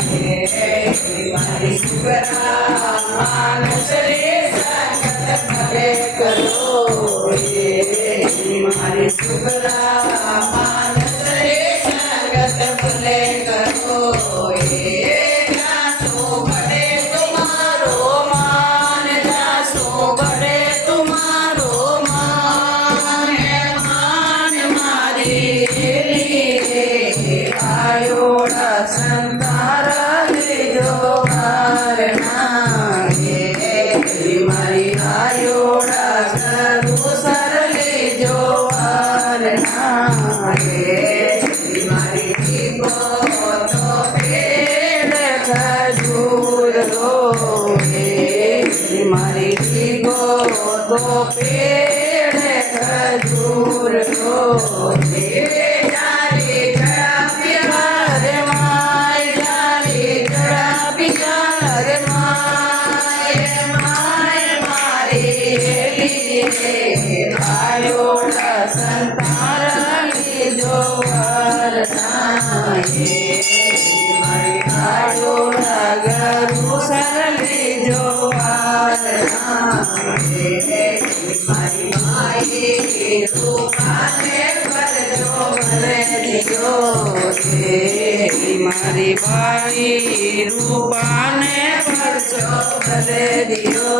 मारी सुगरा मानस रे संगत भले करो मारी सुगरा मानस रे संगत भले करो जासो बड़े तुम्हारो मान जासो बड़े तुम्हारो मान मारी आयोड़ा संतारा जो मारी आयोड़ा करू सरले जो मारी तो पेड़ खजूर लो मारी तो पेड़ खजूर लो आयोड़ा संतारली जो आयोड़ा गरु सरली जो मारी माई रूपाने पर जो भले दियो मारी भाई रूपाने पर जो भले दियो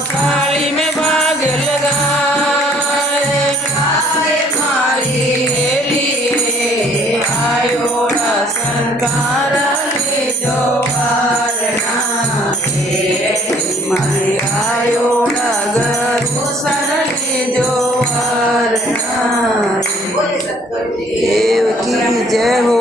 थाली में भाग लगाए मारी लिए आयोड़ा संकार जो मारी आयोड़ा गरु सरली जो देव की जय हो।